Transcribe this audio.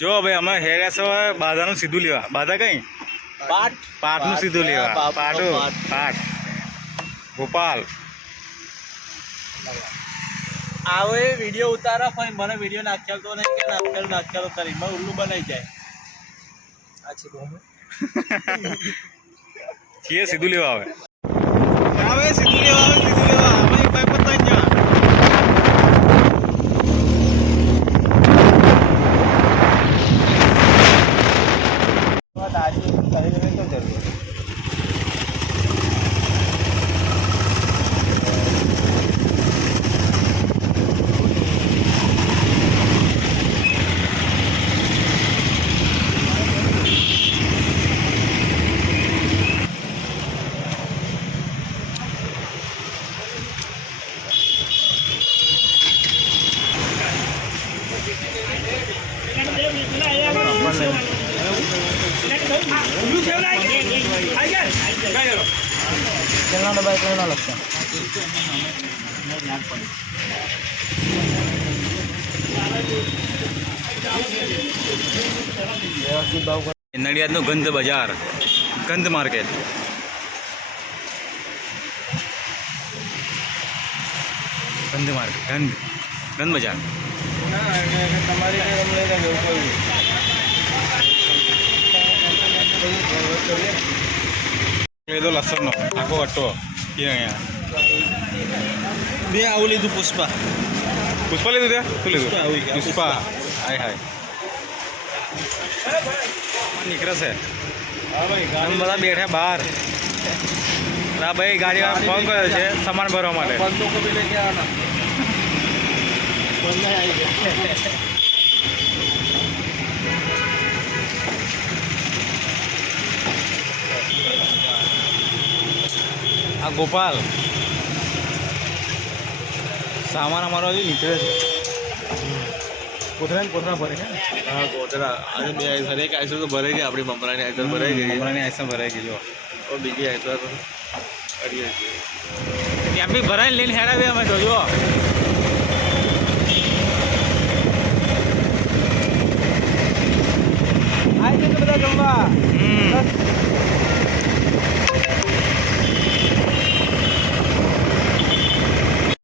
જો ભાઈ અમે હેર્યા છો બાધાનું સીધું લેવા. બાધા કઈ? પાટનું સીધું લેવા. પાટ ગોપાલ આવો એ વિડીયો ઉતારા ભાઈ મને વિડીયો નાખ્યા તો નહીં કે નાખ્યા તો કરી મને ઉલ્લુ બનાવી જાય. આ છે બોમ છીએ સીધું લેવા આવે સીધું લેવા અમે એક ભાઈ પતા જ નડિયાદનું ગંધ બજાર, ગંધ માર્કેટ. ગંધ માર્કેટ, ગંધ બજાર. લીધો લસણનો આખો અટ્ટો અહીંયા મેં આવું લીધું પુષ્પા લીધું ત્યાં શું લીધું? પુષ્પા હાય નીકળે છે. અમે બધા બેઠા બહાર. ના ભાઈ ગાડીવાળા ફોન કર્યો છે સામાન ભરવા માટે. આ ગોપાલ સામાન અમારો હજી નીકળે છે. કોથળા ભરે છે. હા કોતરા આજે બે આઈસર એક આઈસર તો ભરાઈ ગઈ આપણી મમરાની આઈસર ભરાઈ ગઈ. મમરાની આઈસર ભરાઈ ગઈ જો. બીજી આઈસર કરીએ છીએ ત્યાં બી ભરાઈને લઈને હેરાવે અમે તો જો. આઈ છે બધા જમવા.